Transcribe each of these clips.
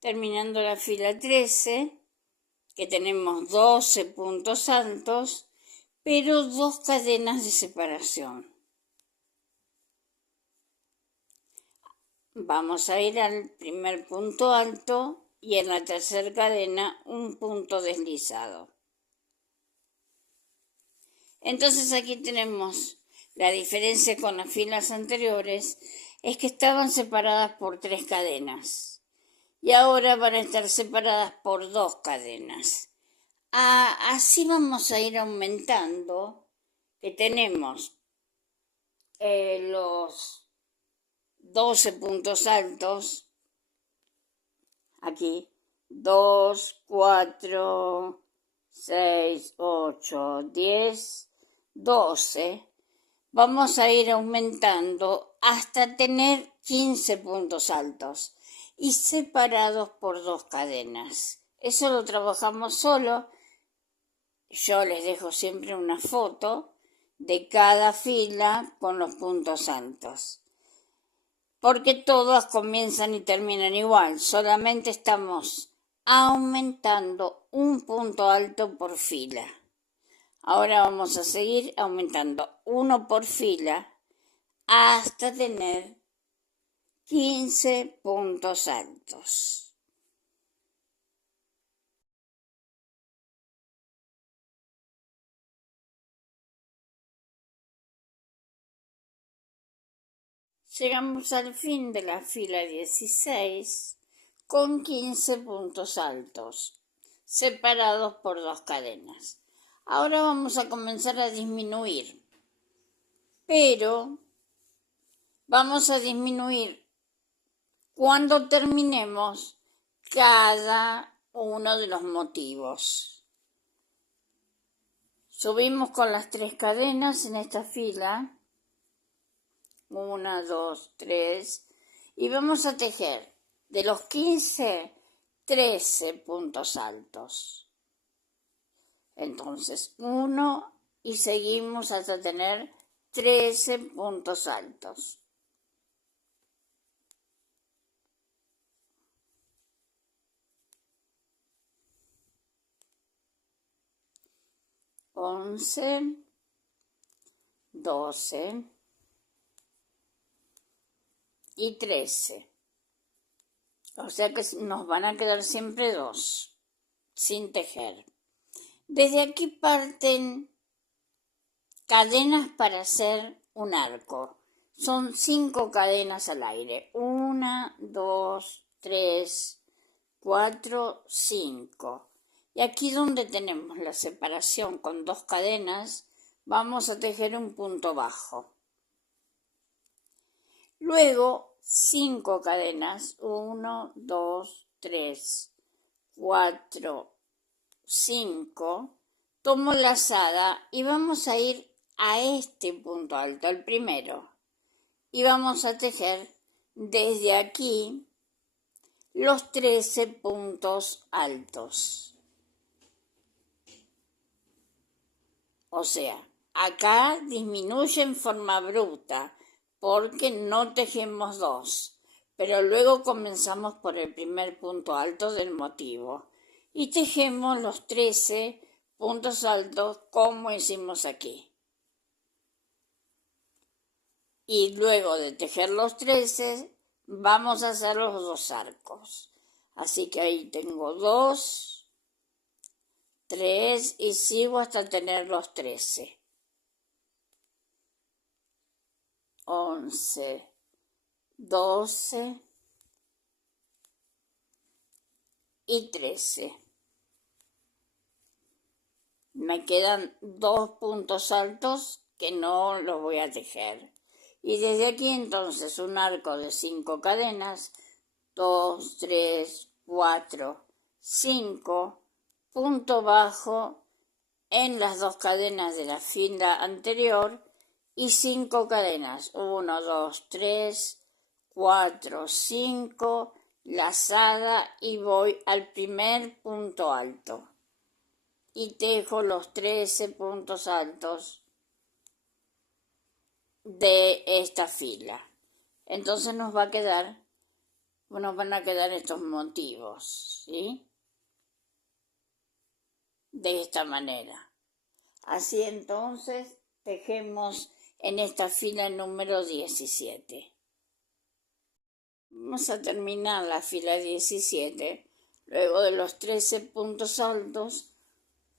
terminando la fila 13, que tenemos 12 puntos altos, pero 2 cadenas de separación. Vamos a ir al primer punto alto y en la tercera cadena un punto deslizado. Entonces aquí tenemos la diferencia con las filas anteriores, es que estaban separadas por 3 cadenas y ahora van a estar separadas por 2 cadenas. Así vamos a ir aumentando, que tenemos los 12 puntos altos, aquí 2, 4, 6, 8, 10, 12. Vamos a ir aumentando hasta tener 15 puntos altos y separados por 2 cadenas. Eso lo trabajamos solo. Yo les dejo siempre una foto de cada fila con los puntos altos, porque todas comienzan y terminan igual, solamente estamos aumentando un punto alto por fila. Ahora vamos a seguir aumentando uno por fila hasta tener 15 puntos altos. Llegamos al fin de la fila 16 con 15 puntos altos, separados por 2 cadenas. Ahora vamos a comenzar a disminuir, pero vamos a disminuir cuando terminemos cada uno de los motivos. Subimos con las 3 cadenas en esta fila, 1, 2, 3, y vamos a tejer de los 15, 13 puntos altos. Entonces 1 y seguimos hasta tener 13 puntos altos. Once, 12 y 13. O sea que nos van a quedar siempre 2 sin tejer. Desde aquí parten cadenas para hacer un arco. Son 5 cadenas al aire. 1, 2, 3, 4, 5. Y aquí donde tenemos la separación con 2 cadenas, vamos a tejer un punto bajo. Luego 5 cadenas, 1, 2, 3, 4, 5. Tomo lazada y vamos a ir a este punto alto, el primero. Y vamos a tejer desde aquí los 13 puntos altos. O sea, acá disminuye en forma bruta porque no tejemos 2, pero luego comenzamos por el primer punto alto del motivo y tejemos los 13 puntos altos como hicimos aquí. Y luego de tejer los 13 vamos a hacer los 2 arcos. Así que ahí tengo 2, 3 y sigo hasta tener los 13. 11, 12 y 13. Me quedan 2 puntos altos que no los voy a tejer. Y desde aquí entonces un arco de 5 cadenas, 2, 3, 4, 5, punto bajo en las 2 cadenas de la fila anterior y 5 cadenas, 1, 2, 3, 4, 5, lazada y voy al primer punto alto y tejo los 13 puntos altos de esta fila. Entonces nos va a quedar nos van a quedar estos motivos, ¿sí? De esta manera. Así entonces tejemos en esta fila número 17. Vamos a terminar la fila 17 luego de los 13 puntos altos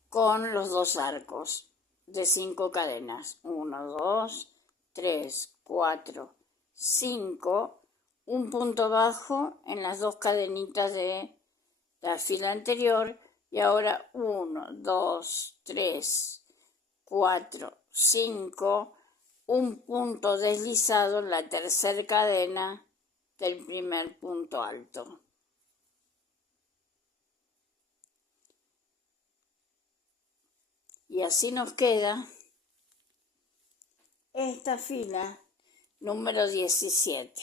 con los 2 arcos de 5 cadenas. 1, 2, 3, 4, 5. Un punto bajo en las 2 cadenitas de la fila anterior. Y ahora 1, 2, 3, 4, 5. Un punto deslizado en la tercera cadena del primer punto alto. Y así nos queda esta fila número 17.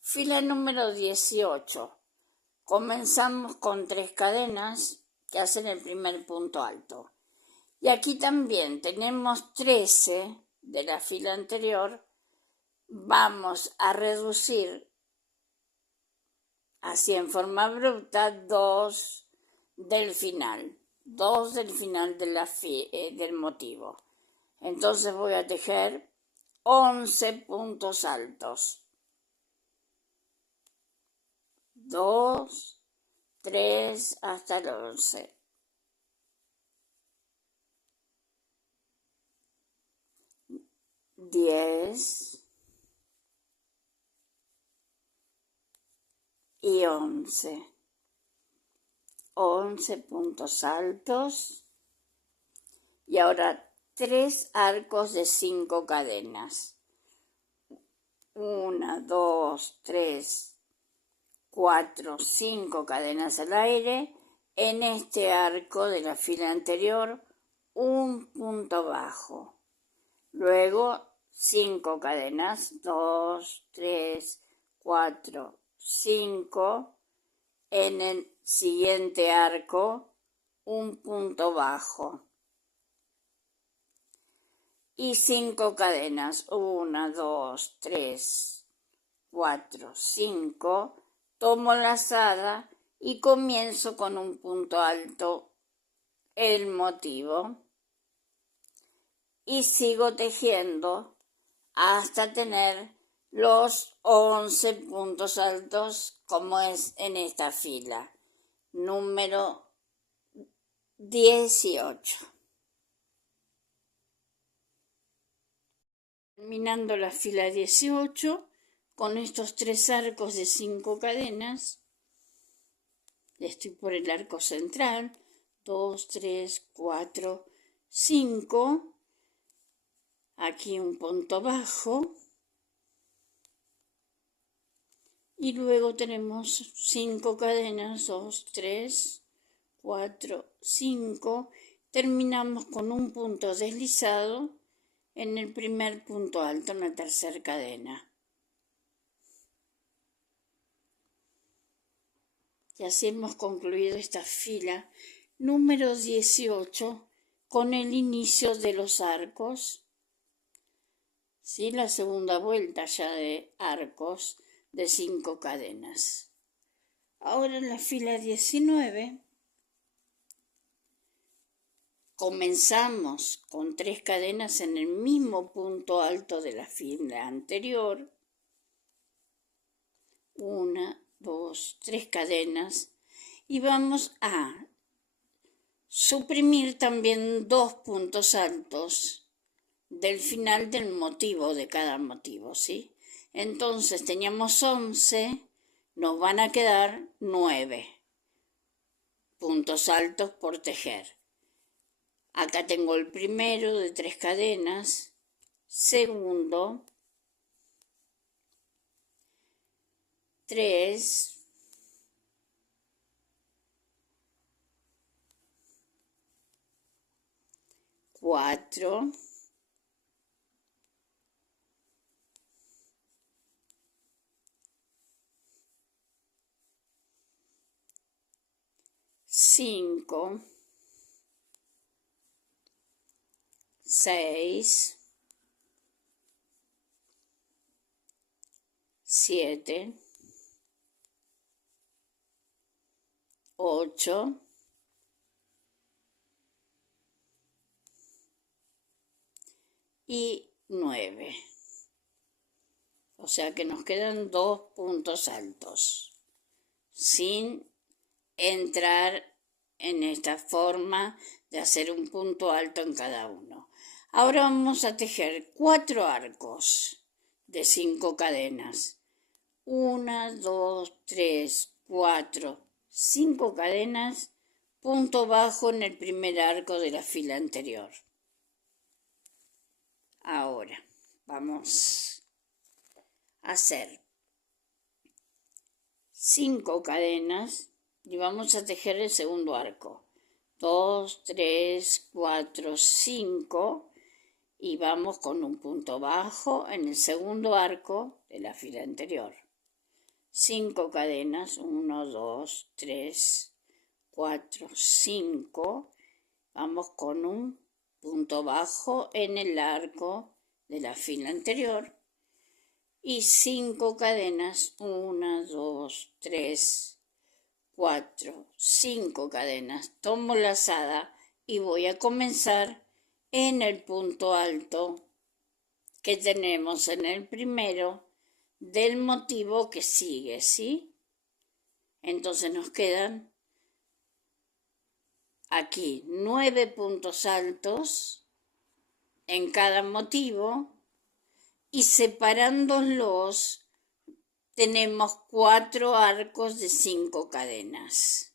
Fila número 18. Comenzamos con 3 cadenas que hacen el primer punto alto. Y aquí también tenemos 13 de la fila anterior. Vamos a reducir así en forma abrupta 2 del final. 2 del final de del motivo. Entonces voy a tejer 11 puntos altos. 2, 3 hasta el 11. 10 y 11. 11 puntos altos. Y ahora 3 arcos de 5 cadenas. 1, 2, 3, 4, 5 cadenas al aire. En este arco de la fila anterior, un punto bajo. Luego 5 cadenas. 2, 3, 4, 5. En el siguiente arco, un punto bajo. Y 5 cadenas. 1, 2, 3, 4, 5. Tomo lazada y comienzo con un punto alto el motivo. Y sigo tejiendo hasta tener los 11 puntos altos como es en esta fila. Número 18. Terminando la fila 18 con estos 3 arcos de 5 cadenas. Estoy por el arco central. 2, 3, 4, 5. Aquí un punto bajo. Y luego tenemos 5 cadenas. 2, 3, 4, 5. Terminamos con un punto deslizado en el primer punto alto, en la tercera cadena. Y así hemos concluido esta fila número 18 con el inicio de los arcos. ¿Sí? La segunda vuelta ya de arcos de 5 cadenas. Ahora en la fila 19 comenzamos con 3 cadenas en el mismo punto alto de la fila anterior. 1, 2, 3 cadenas. Y vamos a suprimir también 2 puntos altos del final del motivo, de cada motivo, ¿sí? Entonces teníamos 11, nos van a quedar 9 puntos altos por tejer. Acá tengo el primero de 3 cadenas, segundo, 3, 4, 5, 6, 7, 8, y 9. O sea que nos quedan 2 puntos altos, sin entrar en esta forma de hacer un punto alto en cada uno. Ahora vamos a tejer 4 arcos de 5 cadenas. 1, 2, 3, 4, 5 cadenas, punto bajo en el primer arco de la fila anterior. Ahora vamos a hacer 5 cadenas y vamos a tejer el segundo arco. 2, 3, 4, 5 y vamos con un punto bajo en el segundo arco de la fila anterior. 5 cadenas, 1, 2, 3, 4, 5. Vamos con un punto bajo en el arco de la fila anterior. Y 5 cadenas, 1, 2, 3, 4, 5 cadenas. Tomo la lazada y voy a comenzar en el punto alto que tenemos en el primero del motivo que sigue, ¿sí? Entonces nos quedan aquí 9 puntos altos en cada motivo y separándolos tenemos 4 arcos de 5 cadenas.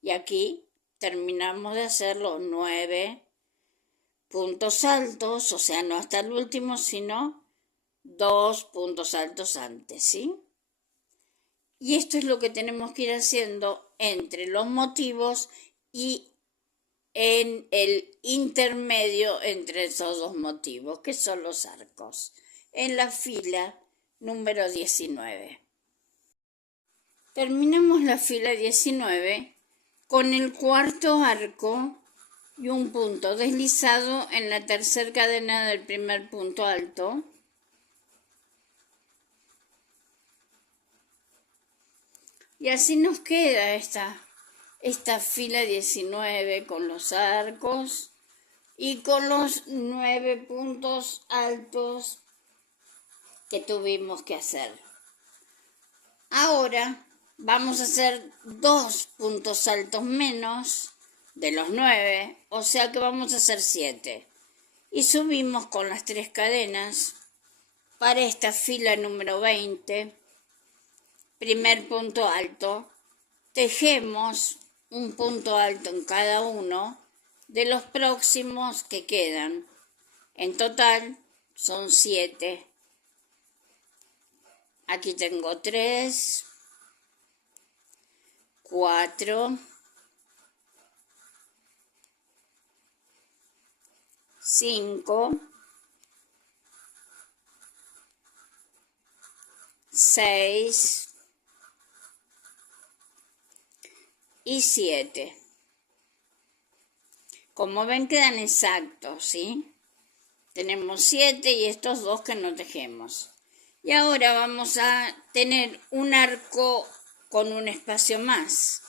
Y aquí terminamos de hacer los 9 puntos altos, o sea, no hasta el último, sino 2 puntos altos antes, ¿sí? Y esto es lo que tenemos que ir haciendo entre los motivos y en el intermedio entre esos dos motivos, que son los arcos, en la fila número 19. Terminamos la fila 19 con el cuarto arco y un punto deslizado en la tercera cadena del primer punto alto. Y así nos queda esta fila 19 con los arcos y con los 9 puntos altos que tuvimos que hacer. Ahora vamos a hacer 2 puntos altos menos de los 9, o sea que vamos a hacer 7. Y subimos con las 3 cadenas para esta fila número 20. Primer punto alto, tejemos un punto alto en cada uno de los próximos que quedan. En total son 7. Aquí tengo 3, 4, 5, 6 y 7. Como ven quedan exactos, ¿sí? Tenemos 7 y estos 2 que no tejemos. Y ahora vamos a tener un arco con un espacio más.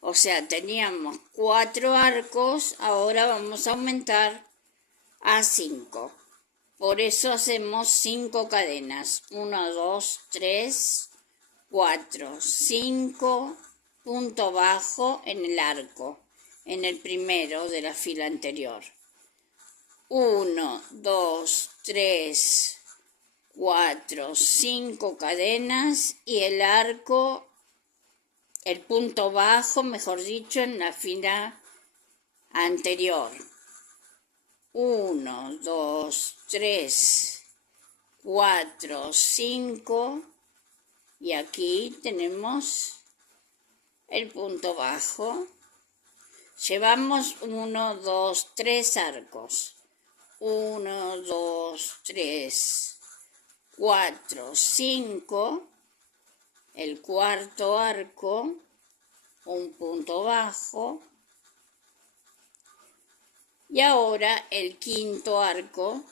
O sea, teníamos 4 arcos, ahora vamos a aumentar a 5. Por eso hacemos 5 cadenas. 1, 2, 3, 4, 5, punto bajo en el arco, en el primero de la fila anterior. 1, 2, 3, 4, 5 cadenas y el arco, el punto bajo, mejor dicho, en la fila anterior. 1, 2, 3, 4, 5 y aquí tenemos el punto bajo. Llevamos 1, 2, 3 arcos. 1, 2, 3, 4, 5. El cuarto arco, un punto bajo. Y ahora el quinto arco.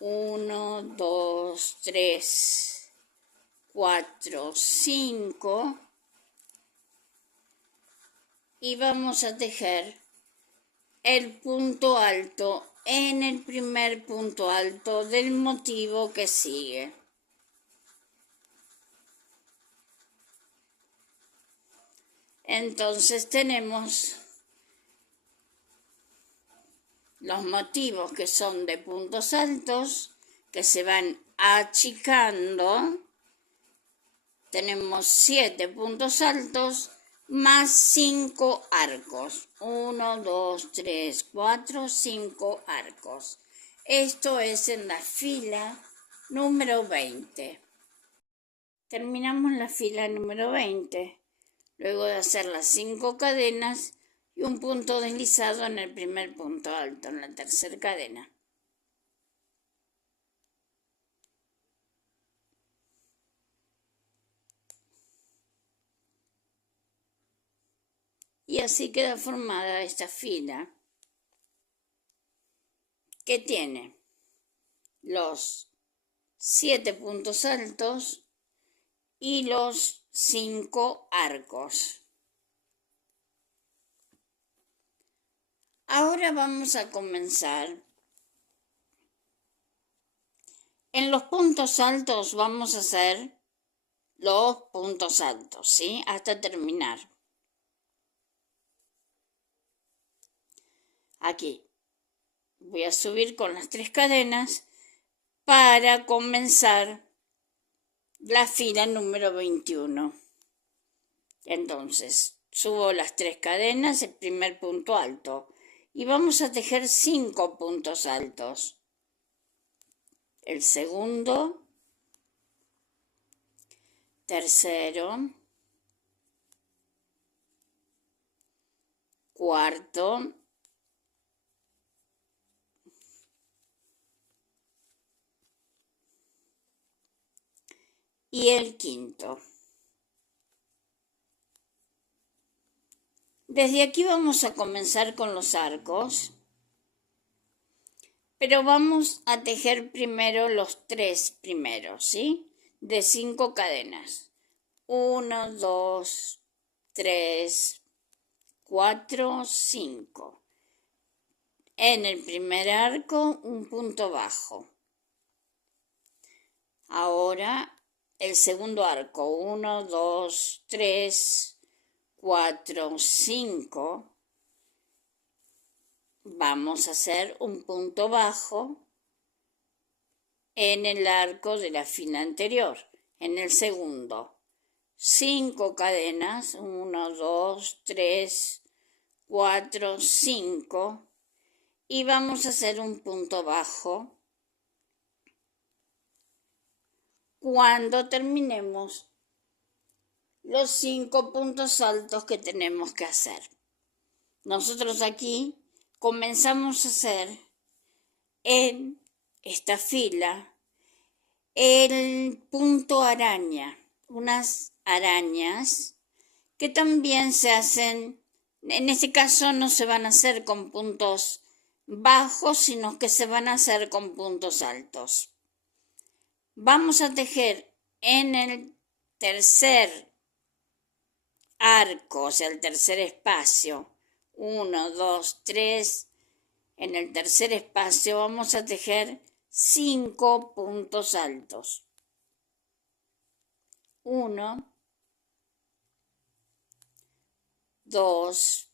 1, 2, 3, 4, 5 y vamos a tejer el punto alto en el primer punto alto del motivo que sigue. Entonces tenemos los motivos que son de puntos altos que se van achicando. Tenemos 7 puntos altos más 5 arcos. 1, 2, 3, 4, 5 arcos. Esto es en la fila número 20. Terminamos la fila número 20. Luego de hacer las 5 cadenas y un punto deslizado en el primer punto alto, en la tercera cadena. Y así queda formada esta fila que tiene los 7 puntos altos y los 5 arcos. Ahora vamos a comenzar. En los puntos altos vamos a hacer los puntos altos, ¿sí? Hasta terminar. Aquí voy a subir con las 3 cadenas para comenzar la fila número 21. Entonces, subo las 3 cadenas, el primer punto alto, y vamos a tejer 5 puntos altos. El segundo, tercero, cuarto, y el quinto. Desde aquí vamos a comenzar con los arcos, pero vamos a tejer primero los 3 primeros, ¿sí? De 5 cadenas. 1, 2, 3, 4, 5. En el primer arco, un punto bajo. Ahora el segundo arco, 1, 2, 3, 4, 5. Vamos a hacer un punto bajo en el arco de la fila anterior, en el segundo. 5 cadenas, 1, 2, 3, 4, 5. Y vamos a hacer un punto bajo cuando terminemos los 5 puntos altos que tenemos que hacer. Nosotros aquí comenzamos a hacer en esta fila el punto araña, unas arañas que también se hacen, en este caso no se van a hacer con puntos bajos, sino que se van a hacer con puntos altos. Vamos a tejer en el tercer arco, o sea, el tercer espacio, 1, 2, 3, en el tercer espacio vamos a tejer 5 puntos altos. 1, 2,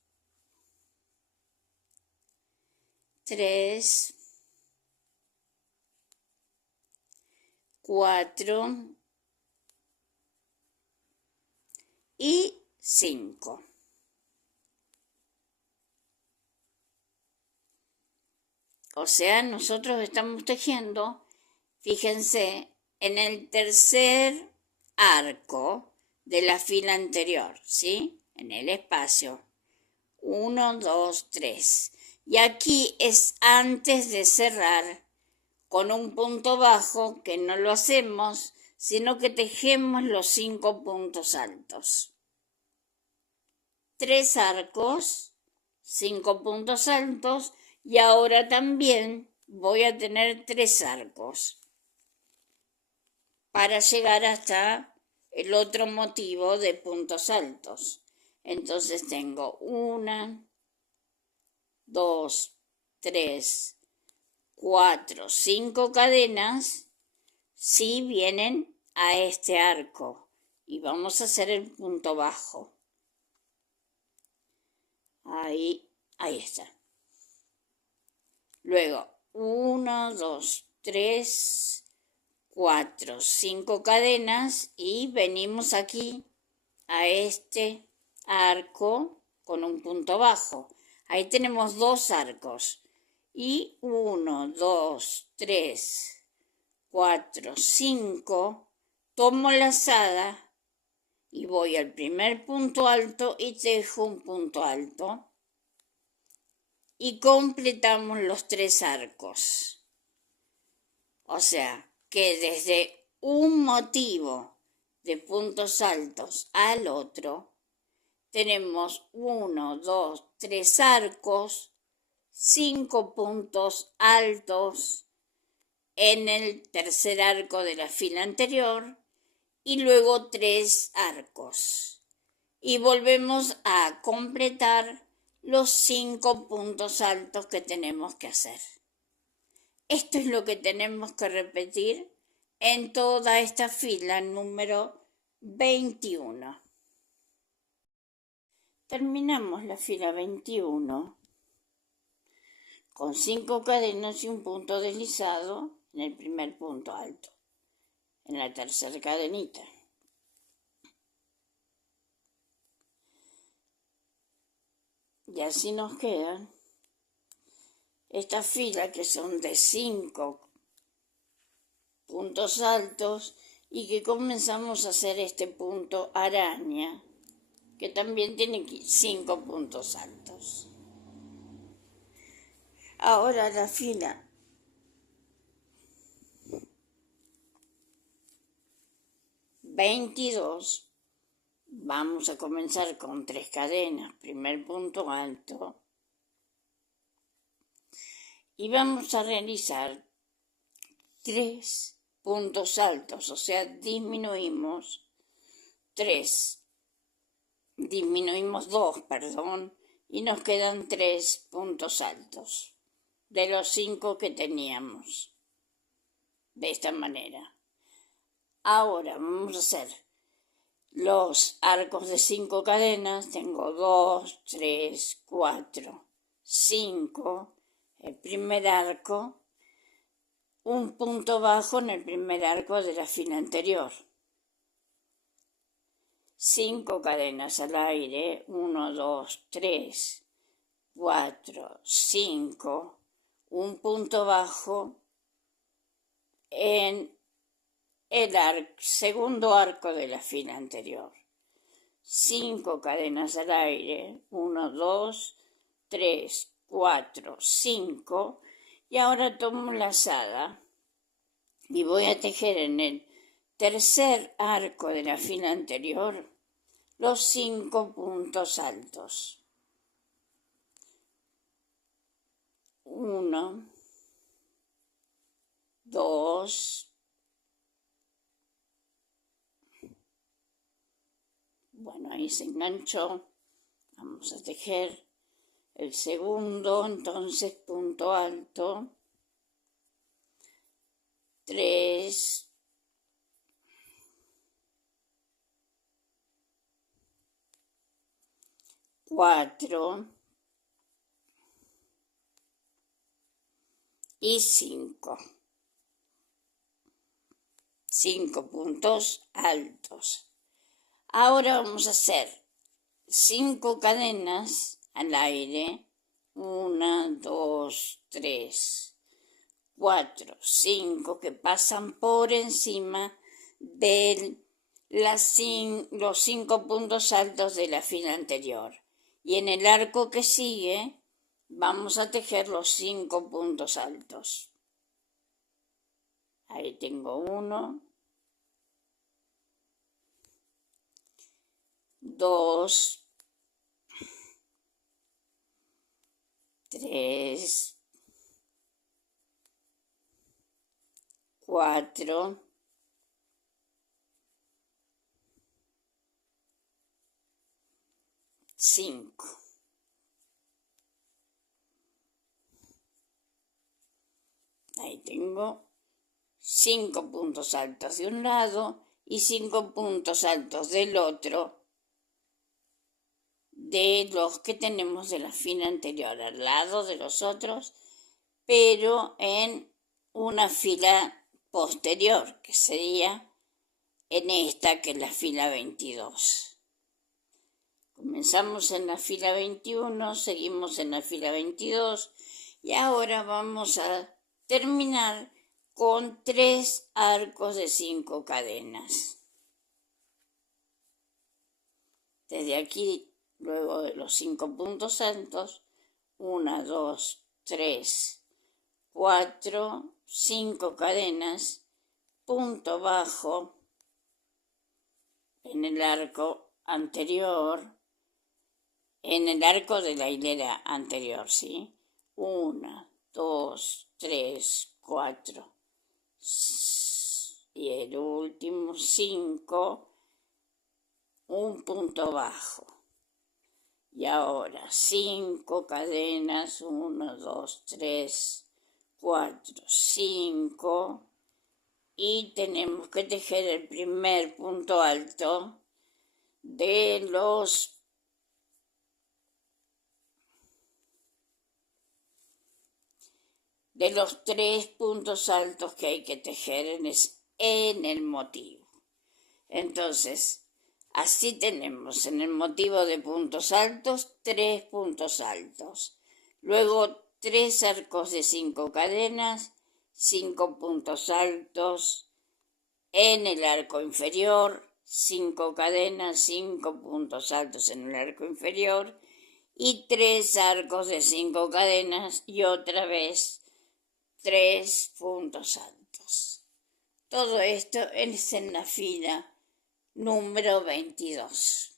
3, 4 y 5. O sea, nosotros estamos tejiendo, fíjense, en el tercer arco de la fila anterior, ¿sí? En el espacio. 1, 2, 3. Y aquí es antes de cerrar con un punto bajo, que no lo hacemos, sino que tejemos los 5 puntos altos. 3 arcos, 5 puntos altos, y ahora también voy a tener 3 arcos para llegar hasta el otro motivo de puntos altos. Entonces tengo 1, 2, 3, 4, 5 cadenas si vienen a este arco. Y vamos a hacer el punto bajo. Ahí está. Luego, 1, 2, 3, 4, 5 cadenas y venimos aquí a este arco con un punto bajo. Ahí tenemos 2 arcos. Y 1, 2, 3, 4, 5. Tomo la lazada y voy al primer punto alto y tejo un punto alto. Y completamos los 3 arcos. O sea, que desde un motivo de puntos altos al otro, tenemos 1, 2, 3 arcos, 5 puntos altos en el tercer arco de la fila anterior y luego 3 arcos. Y volvemos a completar los 5 puntos altos que tenemos que hacer. Esto es lo que tenemos que repetir en toda esta fila número 21. Terminamos la fila 21 con 5 cadenas y un punto deslizado en el primer punto alto, en la tercera cadenita. Y así nos quedan estas filas que son de 5 puntos altos y que comenzamos a hacer este punto araña, que también tiene 5 puntos altos. Ahora la fila 22, vamos a comenzar con 3 cadenas, primer punto alto, y vamos a realizar 3 puntos altos, o sea, disminuimos 2, y nos quedan 3 puntos altos de los 5 que teníamos, de esta manera. Ahora vamos a hacer los arcos de 5 cadenas. Tengo 2, 3, 4, 5, el primer arco, un punto bajo en el primer arco de la fila anterior. 5 cadenas al aire, 1, 2, 3, 4, 5, un punto bajo en el segundo arco de la fila anterior. 5 cadenas al aire, 1, 2, 3, 4, 5, y ahora tomo lazada y voy a tejer en el tercer arco de la fila anterior los 5 puntos altos. 1, 2, bueno, ahí se enganchó. Vamos a tejer el segundo, entonces punto alto, 3, 4 y 5. 5 puntos altos. Ahora vamos a hacer 5 cadenas al aire. 1, 2, 3, 4, 5 que pasan por encima de los 5 puntos altos de la fila anterior. Y en el arco que sigue vamos a tejer los 5 puntos altos. Ahí tengo 1, 2, 3, 4, 5. Ahí tengo 5 puntos altos de un lado y 5 puntos altos del otro, de los que tenemos de la fila anterior, al lado de los otros, pero en una fila posterior, que sería en esta, que es la fila 22. Comenzamos en la fila 21, seguimos en la fila 22 y ahora vamos a terminar con 3 arcos de 5 cadenas. Desde aquí, luego de los 5 puntos altos, 1, 2, 3, 4, 5 cadenas, punto bajo en el arco anterior, en el arco de la hilera anterior, ¿sí? 1, 2, 3, 4 y el último 5, un punto bajo. Y ahora 5 cadenas, 1, 2, 3, 4, 5, y tenemos que tejer el primer punto alto de los de los 3 puntos altos que hay que tejer en el motivo. Entonces, así tenemos en el motivo de puntos altos 3 puntos altos. Luego 3 arcos de 5 cadenas, 5 puntos altos en el arco inferior, 5 cadenas, 5 puntos altos en el arco inferior y 3 arcos de 5 cadenas y otra vez 3 puntos altos. Todo esto es en la fila número 22.